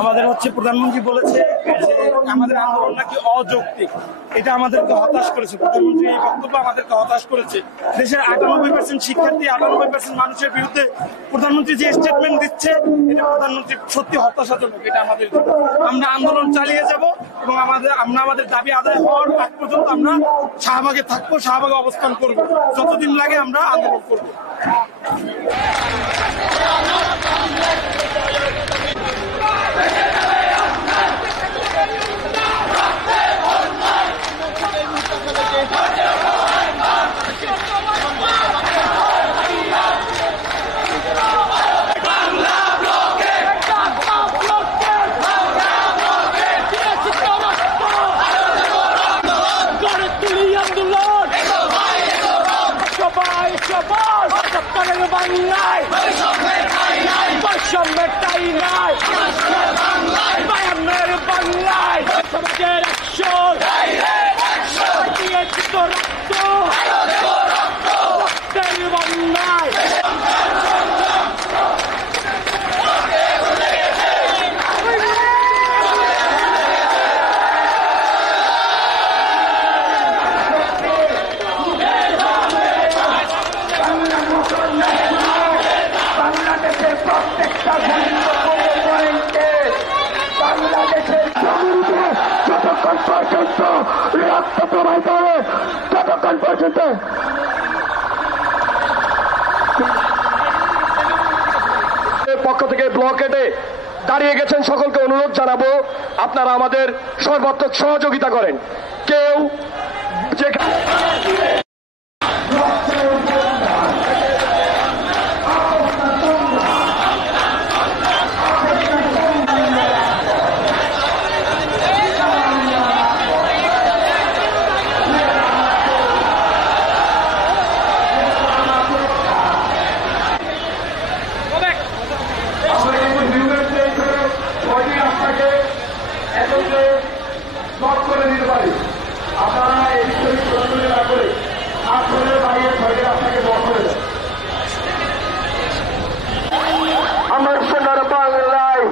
আমাদের প্রধানমন্ত্রী বলেছে যে আমাদের আন্দোলন নাকি অযৌক্তিক, এটা আমাদেরকে হতাশ করেছে। প্রধানমন্ত্রী এই বক্তব্য আমাদেরকে হতাশ করেছে। দেশের 98% শিক্ষার্থী, 98% মানুষের বিরুদ্ধে প্রধানমন্ত্রী যে স্টেটমেন্ট দিচ্ছে, এটা প্রধানমন্ত্রী সত্যি হতাশাজনক। এটা আমাদের, আমরা আন্দোলন চালিয়ে যাব এবং আমরা আমাদের দাবি আদায় হওয়ার আগ পর্যন্ত আমরা শাহবাগে থাকবো, শাহবাগে অবস্থান করবো, যতদিন লাগে আমরা আন্দোলন করবো। বাংলায় বৈষম্যের ঠাঁই নাই, বায়ান্নের বাংলায় সমাজের অ্যাকশন দিয়েছি তো রক্ত, রক্তের বন্যায়। যতক্ষণ পর্যন্ত রক্ত প্রবাহিত হবে, ততক্ষণ পর্যন্ত পক্ষ থেকে ব্লকেটে দাঁড়িয়ে গেছেন সকলকে অনুরোধ জানাবো আপনারা আমাদের সর্বাত্মক সহযোগিতা করেন। কেউ যেখানে করে দিতে পারি, আপনারা এই বিষয়ে না করে আসলে বাইরে ছয়টি রাস্তাকে বন্ধ করে দেন। আমার সোনার বাংলায়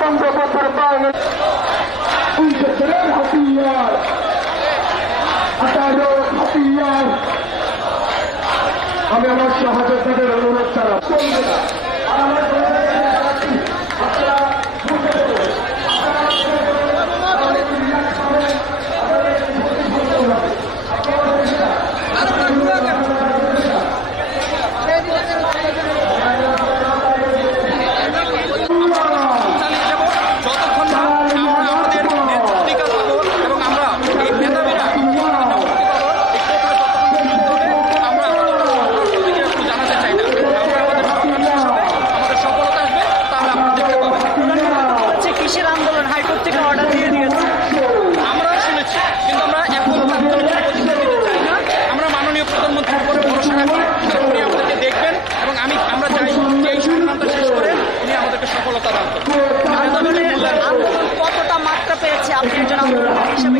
বঙ্গবন্ধুর বাংলা হাতিয়ার 18 হাতিয়ার। আমি আমার সহযোগীদের অনুরোধ জানাবো কতটা মাত্রা পেয়েছে আপনি একজন আন্দোলন হিসেবে?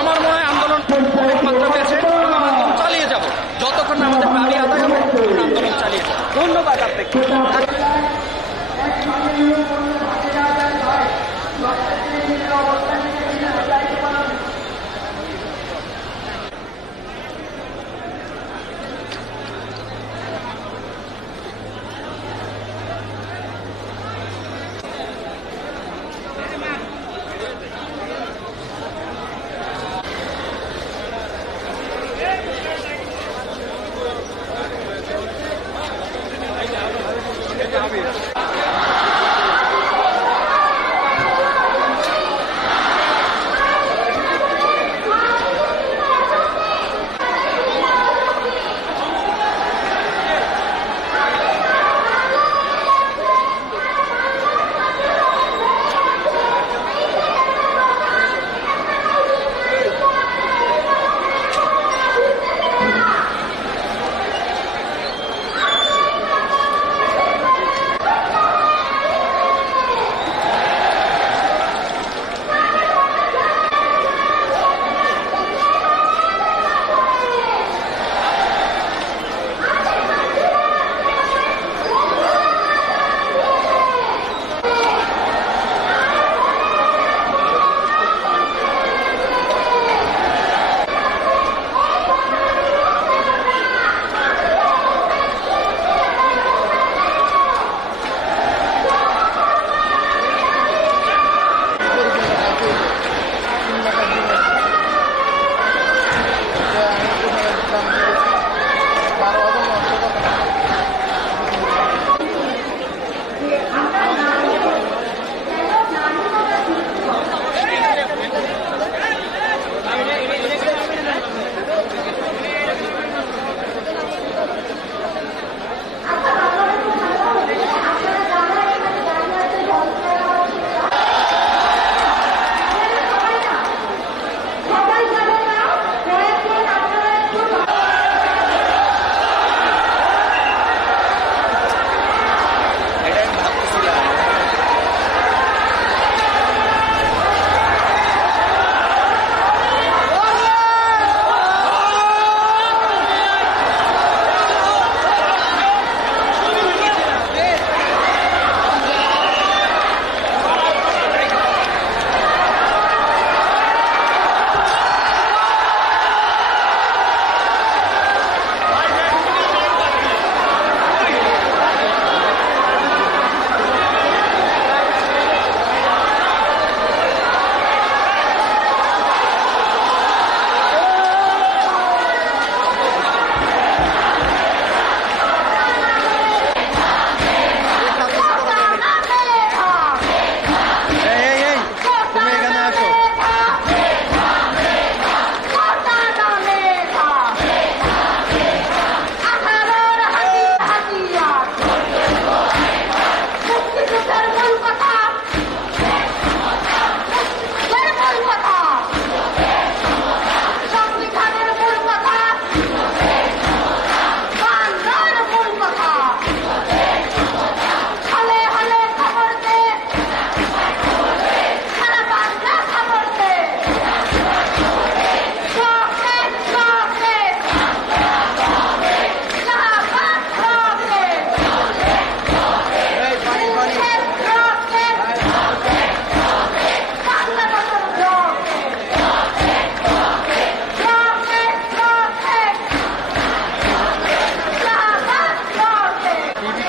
আমার মনে হয় আন্দোলন অনেক মাত্রা পেয়েছে। আন্দোলন চালিয়ে যাব যতক্ষণ না আমাদের দাবি আদায় হবে, আন্দোলন চালিয়ে যাব। ধন্যবাদ আপনাকে।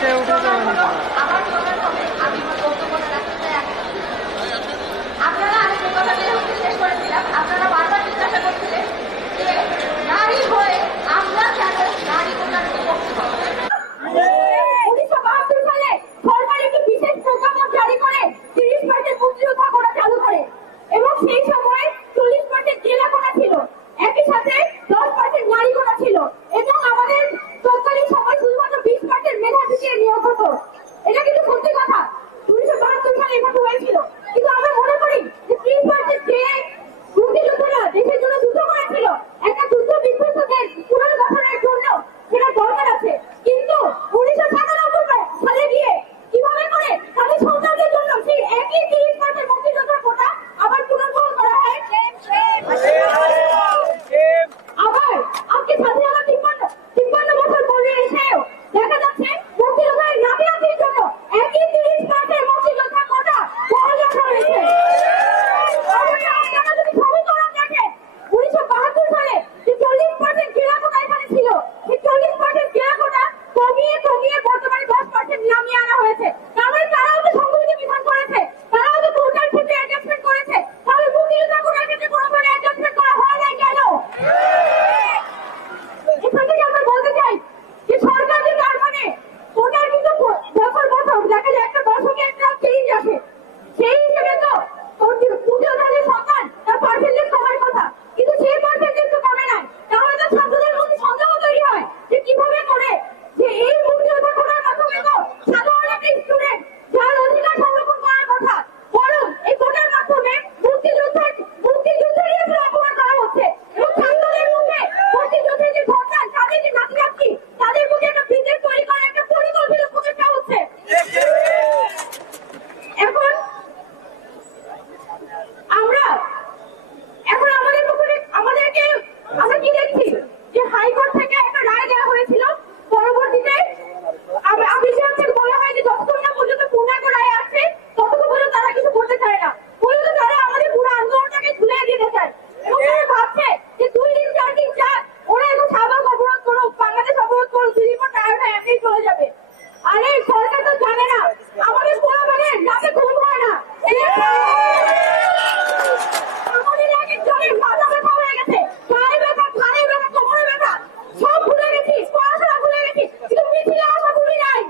আমার বলার হবে, আমি আমার বক্তব্যটা রাখতে চাই আগে। আপনারা, আমি যে কথাটা হচ্ছে শেষ করেছিলাম, আপনারা বারবার জিজ্ঞাসা করছিলেন যে নারী হয়ে আমরা কেন নারী কোটার বিপক্ষে হব। 1972 সালে সরকার একটি বিশেষ প্রজ্ঞাপন জারি করে 30% মুক্তিযোদ্ধা কোটা চালু করে এবং সেই সময় 40% জেলা কোটা ছিল, একই সাথে 10% নারী কোটা ছিল এবং আমাদের তৎকালীন সময় শুধুমাত্র 20% মেধাবীকে নিয়োগ হতো। এটা কিন্তু সত্যি কথা, 1972 সালে এভাবে হয়েছিল। কিন্তু আমরা মনে করি যে 30% যে মুক্তিযোদ্ধারা দেশের জন্য যুদ্ধ করেছিল, একটা যুদ্ধ বিধ্বস্তদের পুনর্গঠনের জন্য সেটা দরকার আছে। কিন্তু 1997 সালে গিয়ে কিভাবে করে তাদের সন্তানদের জন্য সেই একই 30% মুক্তিযোদ্ধার কোটা আবার পুনর্গঠন করা হয়। আবার আজকে স্বাধীনতা 53 বছর পরে এসেও দেখা যাচ্ছে মুক্তিযোদ্ধার নাতি-নাতির জন্য একই 30% মুক্তিযোদ্ধার কোটা বহাল রাখা হয়েছে। আপনারা যদি সমীকরণ দেখেন, 1972 সালে যে 40% জেলা কোটা এখানে ছিল, সেই 40% জেলা কোটা কমিয়ে কমিয়ে বর্তমানে 10% নামিয়ে আনা হয়েছে। তার মানে তারাও তো সংবিধান বিধান করেছে, তারাও তো কোটার ক্ষেত্রে অ্যাডজাস্টমেন্ট করেছে। তাহলে মুক্তিযোদ্ধা কোটার ক্ষেত্রে কোনো ধরনের অ্যাডজাস্টমেন্ট করা হয় নাই কেন? এখান থেকে আমরা বলতে চাই যে সরকার যে তার মানে কোটার কিন্তু বছর বছর দেখা যায় একটা দশকে একটা চেঞ্জ আসে, সেই হিসেবে তো মুক্তিযোদ্ধাদের সন্তান তার পার্সেন্টেজ কমার কথা, কিন্তু সেই পার্সেন্টেজ তো কমে নাই। তাহলে তো ছাত্রদের মধ্যে সন্দেহ তৈরি হয় যে কিভাবে করে যে এই মুক্তিযোদ্ধা কোটার মাধ্যমে তো সাধারণ একটা স্টুডেন্ট যার অধিকার সংরক্ষণ করার কথা, বরং এই কোটার মাধ্যমে মুক্তিযুদ্ধেরই আসলে অপমান করা হচ্ছে এবং ছাত্রদের মধ্যে মুক্তিযুদ্ধের যে সন্তান, তাদের যে নাতি-নাতি, তাদের মধ্যে একটা বিদ্বেষ তৈরি করার একটা পরিকল্পিত প্রচেষ্টা হচ্ছে। এখন আমাদেরকে আমরা কি দেখছি যে হাইকোর্ট থেকে একটা রায় দেওয়া হয়েছিল, পরবর্তীতে আপিল থেকে বলা হয় যে যতক্ষণ না পর্যন্ত পূর্ণাঙ্গ রায় আসছে ততক্ষণ পর্যন্ত তারা কিছু করতে চায় না, বলতে তারা আমাদের পুরো আন্দোলনটাকে ঝুলিয়ে দিতে চায় এবং তারা ভাবছে যে 2 দিন 4 দিন যাক, ওরা এখন শাহবাগ অবরোধ করুক, বাংলাদেশ অবরোধ করুক, 2 দিন পর টায়ার্ড হয়ে এমনি চলে যাবে। আরে সরকার তো জানে না আমাদের পোলাপানের রাতে ঘুম হয় না, আমাদের এক একজনের মাথা ব্যথা হয়ে গেছে, গায়ে ব্যথা, ঘাড়ে ব্যথা, কোমরে ব্যথা, সব ভুলে গেছি, পড়াশোনা ভুলে গেছি, কিন্তু মিছিলে আসা ভুলি নাই।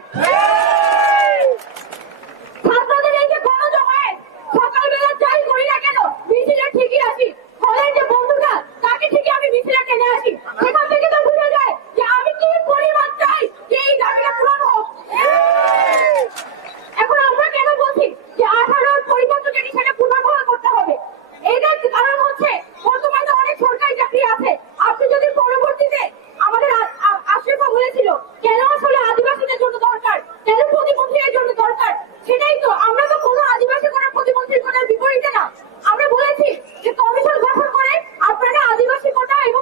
ছাত্রদের এই যে গণজমায়েত, সকালবেলা যাই করি না কেন মিছিলে ঠিকই আসি, হলের যে বন্ধুটা তাকে ঠিকই আমি মিছিলে টেনে আসি। সেখান থেকে তো বুঝে যায় যে আমি কি পরিমাণ চাই যে এই দাবিটা পূরণ হোক। এখন আমরা কেন বলছি যে 18 পরিপত্র যেটি সেটা পুনর্বহাল করতে হবে? এটার কারণ হচ্ছে বর্তমানে অনেক সরকারি চাকরি আছে। আপনি যদি পরবর্তীতে আমাদের আশরাফা বলেছিল কেন আসলে আদিবাসীদের জন্য দরকার, কেন প্রতিবন্ধীদের জন্য দরকার, সেটাই তো। আমরা তো কোনো আদিবাসী কোটা প্রতিবন্ধী কোটার বিপরীতে না। আমরা বলেছি যে কমিশন গঠন করে আপনারা আদিবাসী কোটা এবং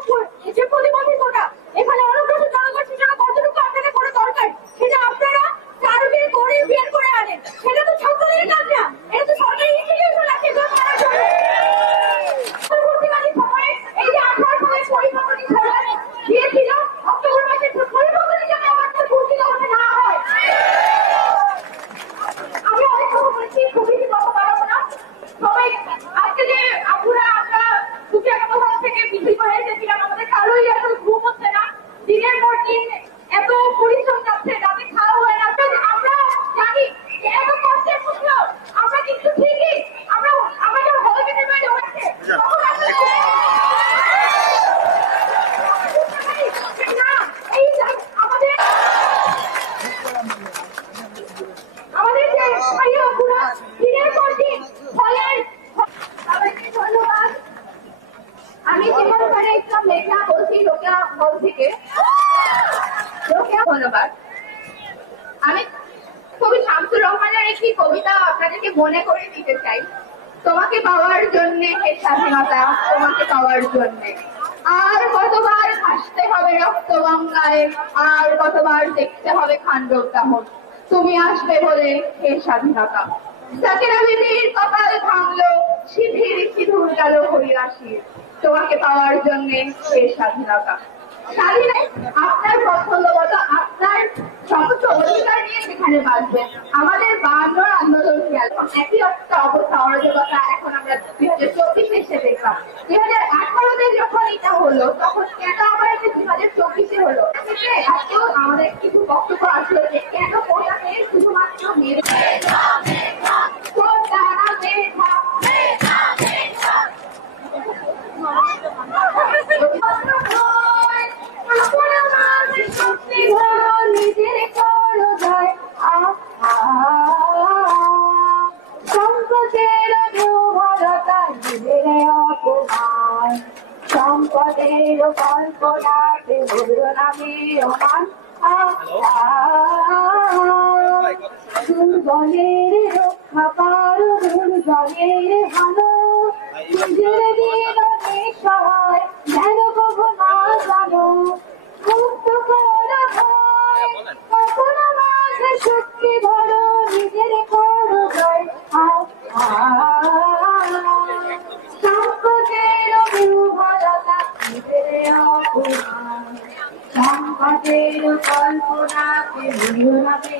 যে প্রতিবন্ধী কোটা এখানে অনগ্রসর জনগোষ্ঠীর জন্য কতটুকু আপনাদের করে দরকার সেটা আপনারা সার্ভে করে বের করে আনেন। সেটা তো ছাত্রদের কাজ না, এটা তো সরকারি ইনস্টিটিউশন আছে এগুলো করার জন্য। পরবর্তীকালীন সময়ে এই যে 18 সালের পরিকল্পনা সরকার দিয়েছিল, অক্টোবর মাসে পরিকল্পনা যেন আমাদের পূর্তিত হতে না হয়। আমি অনেক কথা বলেছি, খুবই কথা বলবো না। সবাই আজকে যে আমরা কোথাও থেকে মিছিল করে এসেছিলাম, আমাদের কারোই এত ঘুম হচ্ছে না, দিনের পর দিন এত পরিশ্রম যাচ্ছে, রাতে খাওয়া হয় না। আমরা জানি যে এত কষ্টের মধ্যেও আমরা কিন্তু ঠিকই আমাদের হলকে নেমে যাচ্ছে তখন আসলে না এই আমাদের যে ভাইয়া পুরো দিনের পর দিন ফলের। সবাইকে ধন্যবাদ। আমি জীবন করে ইসলাম মেঘনা বলছি, রোকেয়া হল থেকে। রোকেয়া, ধন্যবাদ। আমি কবি শামসুর রহমানের একটি কবিতা আপনাদেরকে মনে করে দিতে চাই। তোমাকে পাওয়ার জন্যে হে স্বাধীনতা, তোমাকে পাওয়ার জন্যে আর কতবার ভাসতে হবে রক্ত গঙ্গায়, আর কতবার দেখতে হবে খান্ডব দাহন, তুমি আসবে বলে হে স্বাধীনতা। সাকিরা বিবির কপাল ভাঙলো, সিঁথির সিঁদুর গেল হরিয়াসির, তোমাকে পাওয়ার জন্যে হে স্বাধীনতা। স্বাধীনতা আপনার পছন্দ মতো আপনার সমস্ত অধিকার নিয়ে এখানে বাঁচবেন। আমাদের বাঁচানোর আন্দোলন একই একটা অবস্থা অরাজকতা এখন আমরা 2024 এসে দেখলাম। 2018-তে যখন এটা হলো তখন কেন আবার এটা 2024-এ হলো? আজকেও আমাদের কিছু বক্তব্য আসলো যে কেন কোটাকে শুধুমাত্র মেয়েদের সম্পদের কল্পনাতে নামে অমান দুর্গণের রক্ষা পারো দুর্গণের ভালো নিজের দিনে সহায় যেন কবু না জানো মুক্ত করো ভয় কখনো মাঝে শক্তি ভরো নিজের করো জয় সম্পদের বিহ্বলতা নিজের অপমান সম্পদের কল্পনাকে ভুলাবে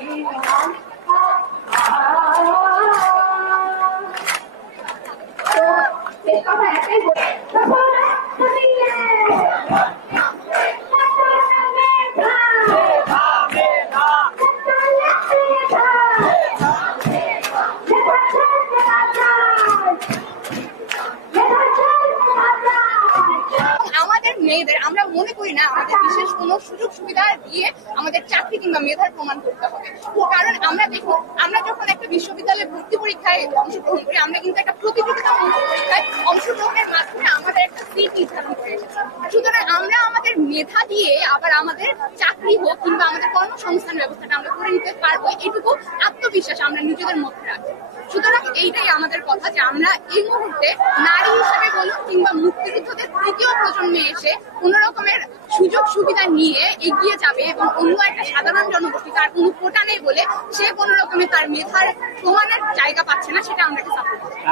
আমাদের মেয়েদের আমরা মনে করি না আমাদের বিশেষ কোনো সুযোগ সুবিধা দিয়ে আমাদের চাকরি কিংবা মেধার প্রমাণ করতে হবে। কারণ আমরা দেখুন, আমরা যখন একটা বিশ্ববিদ্যালয়ে ভর্তি পরীক্ষায় অংশগ্রহণ করি আমরা কিন্তু একটা প্রতিযোগিতামূলক পরীক্ষায় অংশগ্রহণের মাধ্যমে আমাদের একটা সিট নির্ধারণ করে এসেছি। সুতরাং আমরা আমাদের মেধা দিয়ে আবার আমাদের চাকরি হোক কিংবা আমাদের কর্মসংস্থান ব্যবস্থাটা আমরা করে নিতে পারবো, এটুকু আত্মবিশ্বাস আমরা নিজেদের মধ্যে রাখি। সুতরাং এইটাই আমাদের কথা যে আমরা এই মুহূর্তে নারী হিসেবে বলুন কিংবা মুক্তিযুদ্ধদের তৃতীয় প্রজন্মে এসে কোন রকমের সুযোগ সুবিধা নিয়ে এগিয়ে যাবে এবং অন্য একটা সাধারণ জনগোষ্ঠী তার কোনো কোটা নেই বলে সে কোন রকমের তার মেধার প্রমাণের জায়গা পাচ্ছে না, সেটা আমরা সাপোর্ট করি।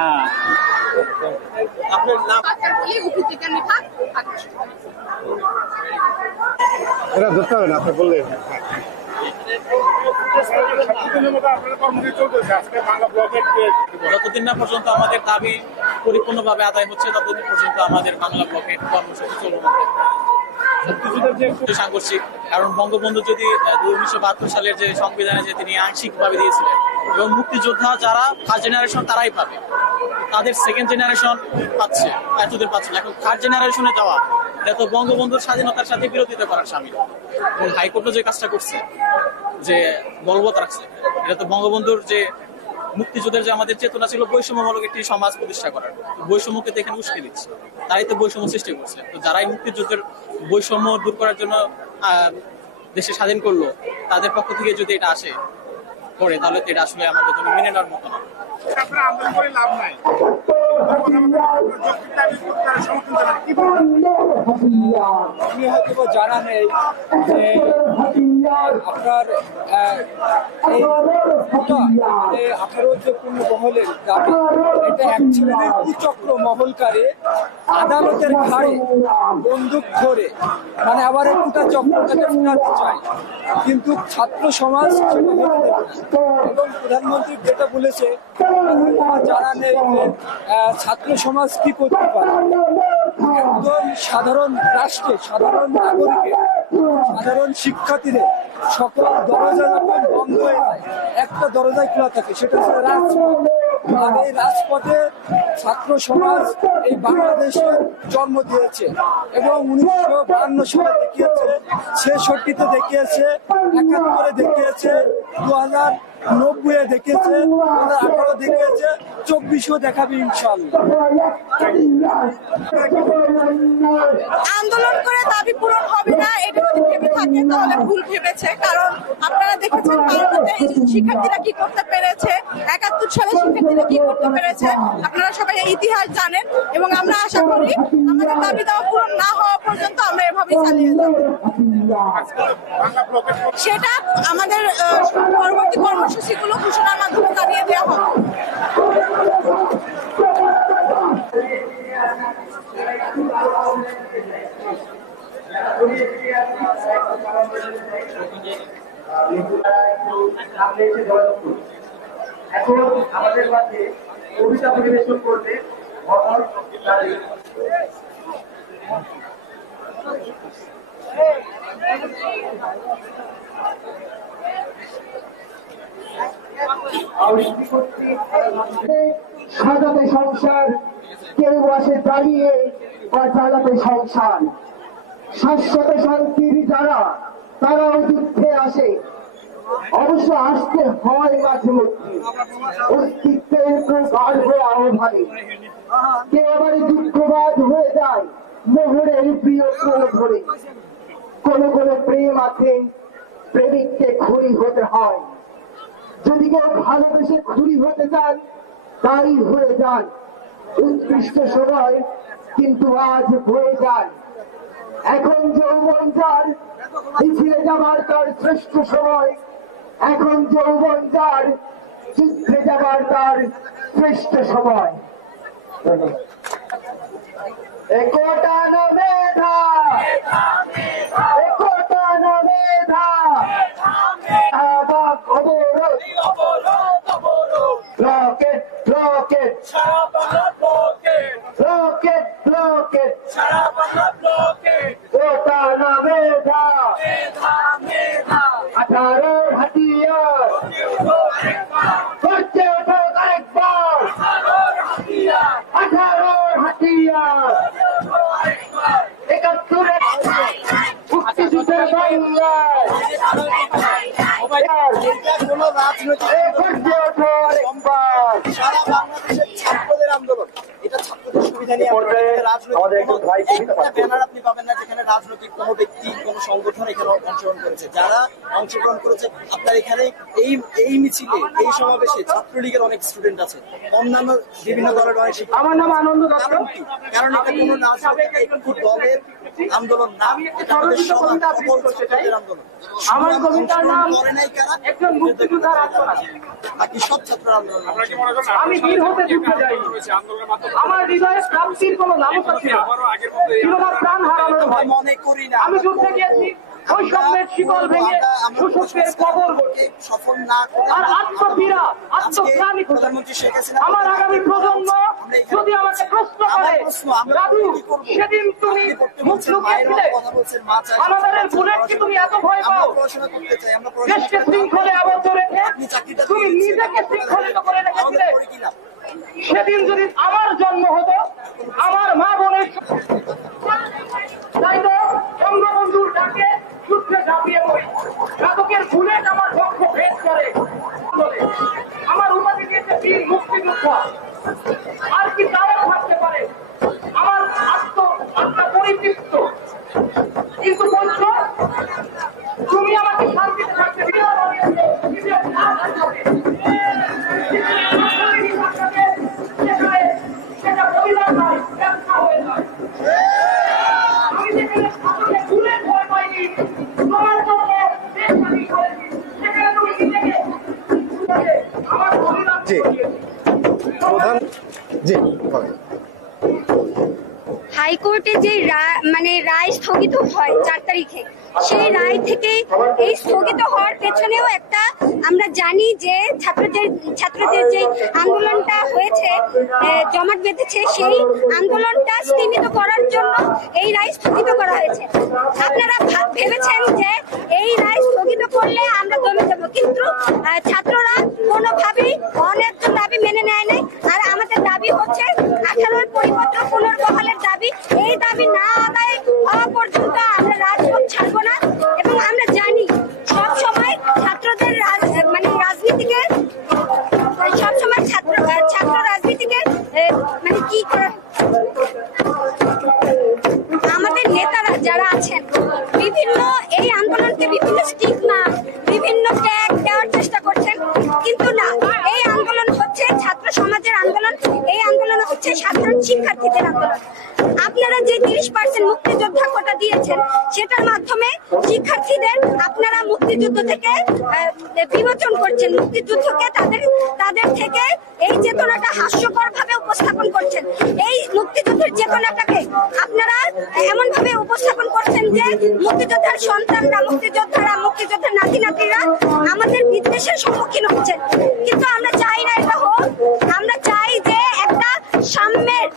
বলি উদ্ভিদবিজ্ঞান বিভাগ এটা ধরতে হবে না, আপনি বললেন। যতদিন না পর্যন্ত আমাদের দাবি পরিপূর্ণভাবে আদায় হচ্ছে ততদিন পর্যন্ত আমাদের বাংলা ব্লকের কর্মসূচি চলমান থাকবে। সাংঘর্ষিক, কারণ বঙ্গবন্ধু যদি 1972 সালের যে সংবিধানে যে তিনি আংশিকভাবে দিয়েছিলেন এবং মুক্তিযোদ্ধা যারা ফার্স্ট জেনারেশন তারাই পাবে, তাদের সেকেন্ড জেনারেশন পাচ্ছে, এতদিন পাচ্ছে না। এখন থার্ড জেনারেশনে যাওয়া এটা তো বঙ্গবন্ধুর স্বাধীনতার সাথে বিরোধিতা করার সামিল। এবং হাইকোর্টও যে কাজটা করছে যে বলবৎ রাখছে, এটা তো বঙ্গবন্ধুর যে মুক্তিযুদ্ধের যে আমাদের চেতনা ছিল বৈষম্যমূলক একটি সমাজ প্রতিষ্ঠা করার, বৈষম্যকে তো এখানে উস্কে দিচ্ছে, তারাই তো বৈষম্য সৃষ্টি করছে। তো যারাই মুক্তিযুদ্ধের বৈষম্য দূর করার জন্য দেশে স্বাধীন করলো তাদের পক্ষ থেকে যদি এটা আসে করে তাহলে এটা আসলে আমাদের জন্য মেনে নেওয়ার মতো না। আন্দোলন করে লাভ নাই। আপনি হয়তো জানা নেই যে আপনার এই 18 যে পূর্ণ মহলের দাবি, এটা এক শ্রেণীর কুচক্র মহলকারী আদালতের ঘাড়ে বন্দুক ধরে মানে আবার এই কুটা চক্রটাকে ফেরাতে চায়, কিন্তু ছাত্র সমাজ সেটা হতে দেবে না। এবং প্রধানমন্ত্রী যেটা বলেছে জানা নেই যে ছাত্র সমাজ কি করতে পারে। একজন সাধারণ রাষ্ট্রে সাধারণ নাগরিকের সাধারণ শিক্ষার্থীদের সকল দরজা যখন বন্ধ হয়ে যায় একটা দরজায় খোলা থাকে, সেটা হচ্ছে রাজপথ। আর এই রাজপথে ছাত্র সমাজ এই বাংলাদেশের জন্ম দিয়েছে এবং 1952 সালে দেখিয়েছে, 66-তে দেখিয়েছে, 71-এ দেখিয়েছে, 2090-এ দেখিয়েছে, 2018 দেখিয়েছে, 24-ও দেখাবে ইনশাআল্লাহ। আন্দোলন করে দাবি পূরণ হবে না এটা যদি ভেবে থাকে তাহলে ভুল ভেবেছে। কারণ আপনারা দেখেছেন ভারতে শিক্ষার্থীরা কি করতে পেরেছে, 71 সালে শিক্ষার্থীরা কি করতে পেরেছে, আপনারা সবাই ইতিহাস জানেন। এবং আমরা আশা করি আমাদের দাবি দেওয়া পূরণ না হওয়া পর্যন্ত আমরা এভাবেই চালিয়ে যাব। সেটা আমাদের পরবর্তী কর্মসূচিগুলো ঘোষণার মাধ্যমে জানিয়ে দেওয়া হবে। এখন আমাদের মাঝে কবিতা পরিবেশন করবে মহল তারিখ। সাজাতে সংসার, কেউ আসে দাঁড়িয়ে বা চালাতে সংসার। শাশ্বত শান্তির যারা, তারাও যুদ্ধে আসে, অবশ্য আসতে হয় মাঝে মধ্যে অস্তিত্বের গর্ব আহ্বানে। কেউ আবার দুঃখবাদ হয়ে যায় মোহরের প্রিয় কোন ধরে। কোন কোন প্রেম আছে প্রেমিককে খুরি হতে হয়। যদি কেউ ভালোবেসে খুরি হতে চান তাই হয়ে যান। উৎকৃষ্ট সময় কিন্তু আজ বয়ে যায়। এখন যৌবন যার, মিছিলে যাবার তার শ্রেষ্ঠ সময়। এখন যৌবন যার, যুদ্ধে যাবার তার শ্রেষ্ঠ সময়। একোটা না মেধা, একোটা না মেধা, অবরোধ, রকেট রকেট, রকেট রকেট, কোটা না মেধা, 18 হাতিয়ার, করছে ওঠো আরেকবার, 18 হাতিয়ার, 71 মুক্তিযুদ্ধের বাংলায়, কোন রাজনৈতিক করছে ওঠো আরেকবার। সারা বাংলাদেশের ছাত্রদের আন্দোলন, এটা ছাত্রদের সুবিধা নিয়ে ব্যানার আপনি পাবেন না যেখানে রাজনৈতিক কোনো ব্যক্তি কোন সংগঠন এখানে অংশগ্রহণ করেছে। যারা অংশগ্রহণ করেছে আপনার এখানে এই মিছিলে এই সমাবেশে ছাত্রলীগের অনেক স্টুডেন্ট আছে, অন্যান্য বিভিন্ন দলের অনেক। আমার নাম আনন্দ দত্ত। কারণ এটা কোনো রাজনৈতিক একটু দলের আন্দোলন না, এটা আমাদের সবার ছাত্রদের আন্দোলন। আমার কবিতার নাম করে নাই কারা, একজন মুক্তিযোদ্ধার আত্মনাথ। বাকি সব ছাত্র আন্দোলন। আমি বীর হতে যুদ্ধে যাই, আমার হৃদয়ে প্রাপ্তির কোনো লালসা ছিল না, প্রাণ হারানোর ভয়। মনে করি না আমি যুদ্ধে গিয়েছি বৈষম্যের শিকল ভেঙে শোষকের কবর গড়তে। সফল না আর আত্মপীড়া, আত্মগ্লানি প্রধানমন্ত্রী শেখ হাসিনা আমার আগামী প্রজন্ম যদি আমাকে প্রশ্ন করে, দাদু সেদিন তুমি মুখ লুকিয়েছিলে, আমাদের বুলেট কি তুমি এত ভয় পাও? পড়াশোনা করতে চাই, আমরা দেশকে শৃঙ্খলে আবদ্ধ রেখে তুমি নিজেকে শৃঙ্খলিত করে রেখেছিলে। সেদিন যদি আমার জন্ম হতো, আমার মা বোনের তাই তো বঙ্গবন্ধুর ডাকে যুদ্ধে ঝাঁপিয়ে পড়ি। ঘাতকের বুলেট আমার বক্ষ ভেদ করে। আমার উপাধি দিয়েছে বীর মুক্তিযোদ্ধা। আর কি তারা থাকতে পারে? আমার আত্মা পরিতৃপ্ত। কিন্তু বলছো তুমি আমাকে শান্তিতে থাকতে দিও না। সেটা পরিবার নয়, ব্যবসা হয়ে যায়। আমি যেখানে ছাত্রকে ভুলে ভয় পাইনি, তোমার জন্য দেশ স্বাধীন করেছি, সেখানে তুমি নিজেকে আমার পরিবার হাইকোর্টে যে রায় স্থগিত হয় 4 তারিখে, সেই রায় থেকে এই স্থগিত হওয়ার পেছনেও একটা আমরা জানি যে ছাত্রদের যে আন্দোলনটা হয়েছে, জমাট বেঁধেছে, সেই আন্দোলনটা স্তীমিত করার জন্য এই রায় স্থগিত করা হয়েছে। আপনারা ভেবেছেন যে এই রায় স্থগিত করলে আমরা দমে দেবো, কিন্তু ছাত্ররা কোনোভাবেই অন্যায্য দাবি মেনে নেয় নাই। আর আমাদের দাবি হচ্ছে 18 পরিপত্র পুনর্বহালের দাবি। এই দাবি না আদায় হওয়া পর্যন্ত আমরা রাজপথ ছাড়বো না। এবং আমরা জানি সবসময় ছাত্রদের রাজনীতিকে সবসময় ছাত্র রাজনীতিকে কি করে আমাদের নেতারা যারা আছেন বিভিন্ন এই আন্দোলনকে বিভিন্ন স্টিগমা, বিভিন্ন ট্যাগ দেওয়ার চেষ্টা করছেন, কিন্তু না, এই আন্দোলন হচ্ছে ছাত্র সমাজের আন্দোলন। এই আন্দোলন হচ্ছে সাধারণ শিক্ষার্থীদের আন্দোলন। আপনারা যে 30% মুক্তিযোদ্ধা কোটা দিয়েছেন সেটার মাধ্যমে শিক্ষার্থীদের আপনারা মুক্তিযুদ্ধ থেকে বিমোচন করছেন, মুক্তিযুদ্ধকে তাদের থেকে এই চেতনাটা হাস্যকর ভাবে উপস্থাপন করছেন। এই মুক্তিযুদ্ধের চেতনাটাকে আপনারা এমন ভাবে উপস্থাপন করছেন যে মুক্তিযোদ্ধার সন্তানরা, মুক্তিযোদ্ধার নাতি নাতিরা আমাদের বিদ্বেষের সম্মুখীন হচ্ছেন। কিন্তু আমরা চাই না এটা হোক। আমরা চাই যে একটা সাম্যের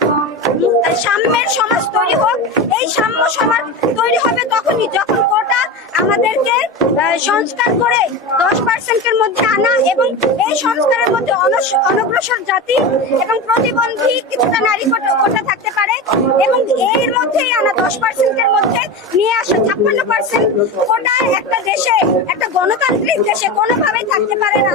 সমাজ তৈরি হোক। এই সাম্য সমাজ তৈরি হবে তখনই যখন কোটা আমাদেরকে সংস্কার করে 10%-এর মধ্যে আনা এবং এই সংস্কারের মধ্যে অনগ্রসর জাতি এবং প্রতিবন্ধী কিছুটা নারী কোটা থাকতে পারে এবং এর মধ্যেই আনা 10%-এর মধ্যে নিয়ে আসা 56% কোটা একটা দেশে, একটা গণতান্ত্রিক দেশে কোনোভাবেই থাকতে পারে না।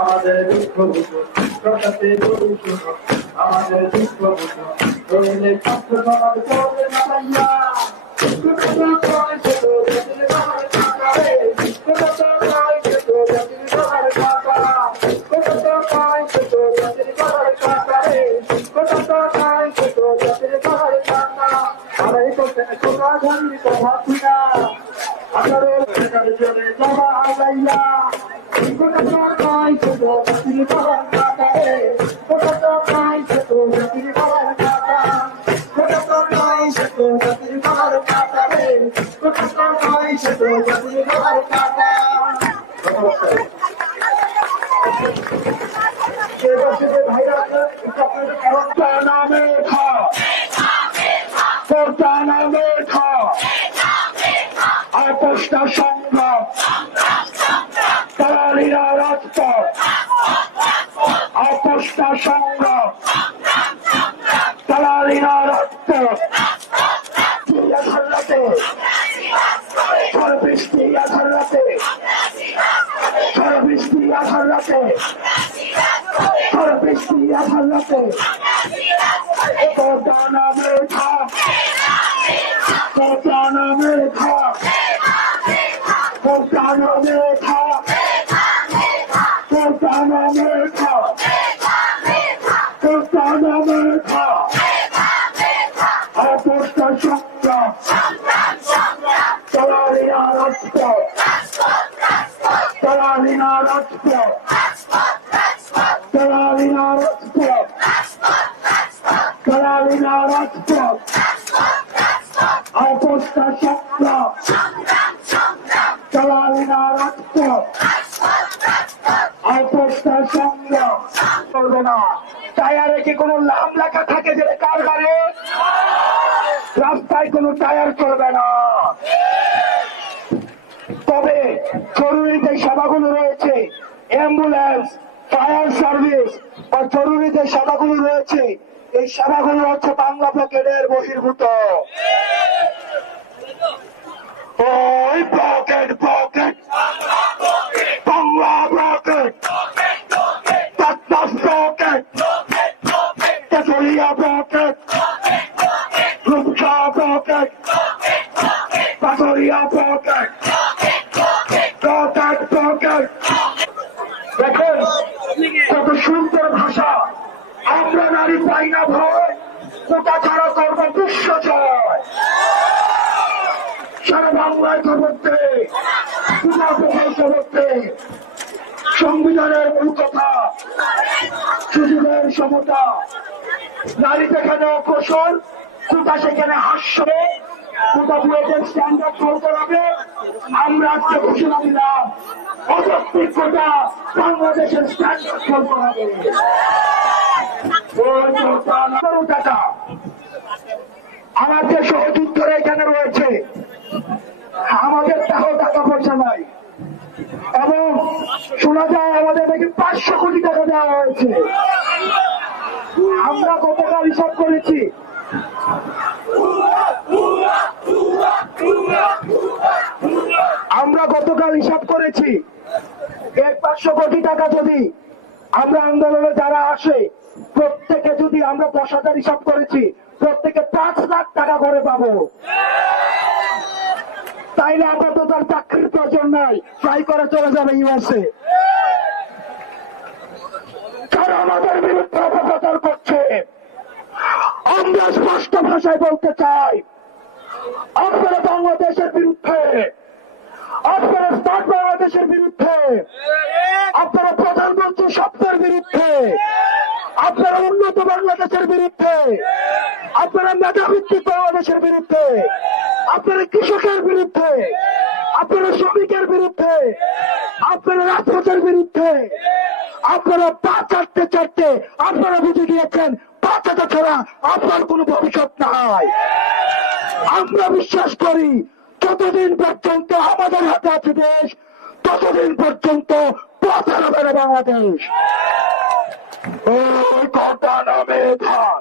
আমাদের দুঃখ আমাদের দুঃখ রইলে কষ্ট সমাজ করবে না পাইয়া আপোষটা সংগ্রাম দালালিরা রাজপথ আপোষটা সংগ্রাম দালালিরা রাজপথ সর্বৃষ্টি আধার রাতে কোটা নামে থাক কোটা নামে থাক কোটা নামে থাক কোটা নামে থাক কোটা নামে থাক আপোষটা সংগ্রাম দালালিরা রাজপথ দালালিরা রাজপথ দালালিরা রাজপথ দালালিরা রাজপথ আপোষটা সংগ্রাম দালালিরা রাজপথ আপোষটা সংগ্রাম করবে না। টায়ারে কি কোনো নাম লেখা থাকে যে কারবারে? রাস্তায় কোনো টায়ার চলবে না। তবে জরুরি যে সেবাগুলো রয়েছে, অ্যাম্বুলেন্স, ফায়ার সার্ভিস বা জরুরি যে সেবাগুলো রয়েছে, এই সেবাগুলো হচ্ছে বাংলা ব্লকের বহির্ভূত। ওই ব্লকেট ব্লকেট বাংলা ব্লকেট ব্লকেট তেতুলিয়া ব্লকেট রূপসা ব্লকেট পাথরিয়া ব্লকেট ব্লকেট ব্লকেট। দেখেন কত সুন্দর ভাষা। আমরা নারী পাই না ভয়, কোটা ছাড়া করব বিশ্ব জয়। সারা বাংলায় করতে করতে সংবিধানের মূল কথা, সুযোগের সমতা, নারী যেখানে অগ্রসর, কোটা সেখানে হাস্য, কোটা বুয়েটের স্ট্যান্ডার্ড ফলো করাবে। আমরা আজকে ঘোষণা দিলাম অযৌক্তিক কোটা বাংলাদেশের স্ট্যান্ডার্ড ফলো করাবে। আমার যে সহযোদ্ধরা এখানে রয়েছে, আমাদের তাও টাকা পয়সা নাই এবং শোনা যায় আমাদের নাকি 500 কোটি টাকা দেওয়া হয়েছে। আমরা গতকাল হিসাব করেছি 100 কোটি টাকা যদি আমরা আন্দোলনে যারা আসে প্রত্যেকে যদি আমরা 10,000 হিসাব করেছি, প্রত্যেকে 5 লাখ টাকা করে পাবো। তাইলে আপাতত তার চাকরির প্রয়োজন নাই, ট্রাই করে চলে যাবে ইউএসএ। যারা আমাদের বিরুদ্ধে অপপ্রচার করছে, আমরা স্পষ্ট ভাষায় বলতে চাই, আপনারা বাংলাদেশের বিরুদ্ধে, আপনারা স্মার্ট বাংলাদেশের বিরুদ্ধে, আপনারা প্রধানমন্ত্রী স্বপ্নের বিরুদ্ধে, আপনারা উন্নত বাংলাদেশের বিরুদ্ধে, আপনারা মেধাভিত্তিক বাংলাদেশের বিরুদ্ধে, আপনারা কৃষকের বিরুদ্ধে, আপনারা শ্রমিকের বিরুদ্ধে, আপনারা রাজপথের বিরুদ্ধে, আপনারা পা চাটতে চাটতে আপনারা বুঝে গিয়েছেন বাচ্চাটা ছাড়া আপনার কোনো ভবিষ্যৎ নাই। আমরা বিশ্বাস করি যতদিন পর্যন্ত আমাদের হাতে আছে দেশ, ততদিন পর্যন্ত পথ হারাবে না বাংলাদেশ। ওই কথা নামে ধান।